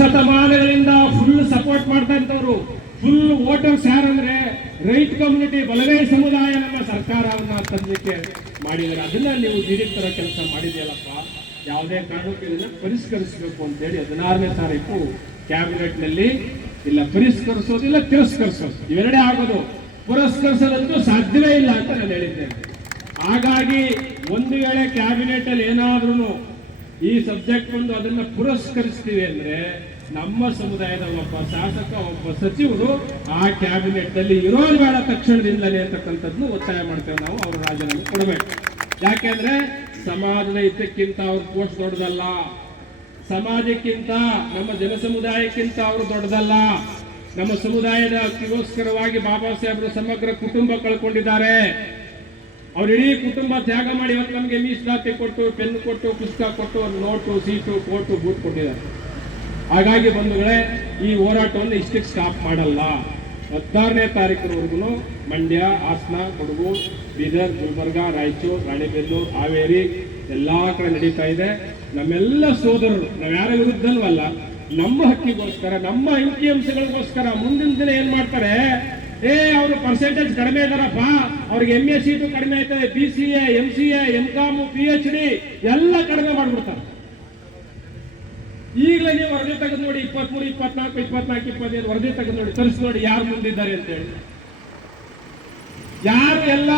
ಶತಮಾನಗಳಿಂದ full support ಮಾಡ್ತಾ ಇದ್ದವರು, ಫುಲ್ ವೋಟರ್ಸ್ ಯಾರಂದ್ರೆ ರೈಟ್ ಕಮ್ಯುನಿಟಿ, ಬಲಗೈ ಸಮುದಾಯ ನಮ್ಮ ಸರ್ಕಾರವನ್ನ ತಂದಲಿಕ್ಕೆ ಮಾಡಿದ್ದಾರೆ. ಅದನ್ನ ನೀವು ದಿಢೀರ್ ಕೆಲಸ ಮಾಡಿದೆಯಲ್ಲಪ್ಪ, ಯಾವುದೇ ಕಾರಣಕ್ಕೂ ಇದನ್ನ ಪರಿಷ್ಕರಿಸಬೇಕು ಅಂತೇಳಿ 16ನೇ ತಾರೀಕು ಕ್ಯಾಬಿನೆಟ್ ನಲ್ಲಿ ಇಲ್ಲ ಪರಿಷ್ಕರಿಸೋದು ಇಲ್ಲ ತಿರಸ್ಕರಿಸೋದು ಇವೆರಡೇ ಆಗೋದು. ಪುರಸ್ಕರಿಸೋದಂತೂ ಸಾಧ್ಯವೇ ಇಲ್ಲ ಅಂತ ನಾನು ಹೇಳಿದ್ದೇನೆ. ಹಾಗಾಗಿ ಒಂದು ವೇಳೆ ಕ್ಯಾಬಿನೆಟ್ ಅಲ್ಲಿ ಏನಾದ್ರೂ ಈ ಸಬ್ಜೆಕ್ಟ್ ಬಂದು ಅದನ್ನ ಪುರಸ್ಕರಿಸ್ತೀವಿ ಅಂದ್ರೆ ನಮ್ಮ ಸಮುದಾಯದ ಒಬ್ಬ ಶಾಸಕ, ಒಬ್ಬ ಸಚಿವರು ಆ ಕ್ಯಾಬಿನೆಟ್ ಅಲ್ಲಿ ಇರೋದು ಬೇಡ ತಕ್ಷಣದಿಂದಲೇ ಅಂತಕ್ಕಂಥದ್ದು ಒತ್ತಾಯ ಮಾಡ್ತೇವೆ ನಾವು. ಅವರು ರಾಜೀನಾಮೆ ಕೊಡಬೇಕು. ಯಾಕೆಂದ್ರೆ ಸಮಾಜದ ಹಿತಕ್ಕಿಂತ ಅವ್ರ ಪೋಸ್ಟ್ ದೊಡ್ಡದಲ್ಲ, ಸಮಾಜಕ್ಕಿಂತ ನಮ್ಮ ಜನ ಸಮುದಾಯಕ್ಕಿಂತ ಅವರು ದೊಡ್ಡದಲ್ಲ. ನಮ್ಮ ಸಮುದಾಯದ ಹಕ್ಕಿಗೋಸ್ಕರವಾಗಿ ಬಾಬಾ ಸಾಹೇಬರು ಸಮಗ್ರ ಕುಟುಂಬ ಕಳ್ಕೊಂಡಿದ್ದಾರೆ. ಅವ್ರ ಇಡೀ ಕುಟುಂಬ ತ್ಯಾಗ ಮಾಡಿ ಇವತ್ತು ನಮಗೆ ಮೀಸಲಾತಿ ಕೊಟ್ಟು, ಪೆನ್ ಕೊಟ್ಟು, ಪುಸ್ತಕ ಕೊಟ್ಟು, ಒಂದು ನೋಟು, ಸೀಟು, ಕೋಟು, ಬೂಟ್ ಕೊಟ್ಟಿದ್ದಾರೆ. ಹಾಗಾಗಿ ಬಂಧುಗಳೇ, ಈ ಹೋರಾಟವನ್ನು ಇಷ್ಟಕ್ಕೆ ಸ್ಟಾಪ್ ಮಾಡಲ್ಲ. 16ನೇ ತಾರೀಕಿನವರೆಗೂ ಮಂಡ್ಯ, ಹಾಸನ, ಕೊಡಗು, ಬೀದರ್, ಗುಲ್ಬರ್ಗ, ರಾಯಚೂರು, ರಾಣೆಬೆನ್ನೂರು, ಹಾವೇರಿ ಎಲ್ಲಾ ಕಡೆ ನಡೀತಾ ಇದೆ. ನಮ್ಮೆಲ್ಲ ಸೋದರರು, ನಾವ್ಯಾರ ವಿರುದ್ಧವಲ್ಲ, ನಮ್ಮ ಹಕ್ಕಿಗೋಸ್ಕರ, ನಮ್ಮ ಅಂಕಿಅಂಶಗಳಿಗೋಸ್ಕರ ಮುಂದಿನ ದಿನ ಏನ್ ಮಾಡ್ತಾರೆ, ಅವರು ಪರ್ಸೆಂಟೇಜ್ ಕಡಿಮೆ ಇದಾರಪ್ಪ, ಅವ್ರಿಗೆ MA ಸೀಟು ಕಡಿಮೆ ಆಯ್ತದೆ, BCA, MCA, MCOM, PhD ಎಲ್ಲ ಕಡಿಮೆ ಮಾಡ್ಬಿಡ್ತಾರೆ. ಈಗಲೇ ನೀವು ವರದಿ ತೆಗೆದು ನೋಡಿ, 23, 24, 24, 25 ವರದಿ ತೆಗೆದು ನೋಡಿ, ತರಿಸಿ ನೋಡಿ ಯಾರು ಮುಂದಿದ್ದಾರೆ ಅಂತ ಹೇಳಿ. ಯಾರು ಎಲ್ಲ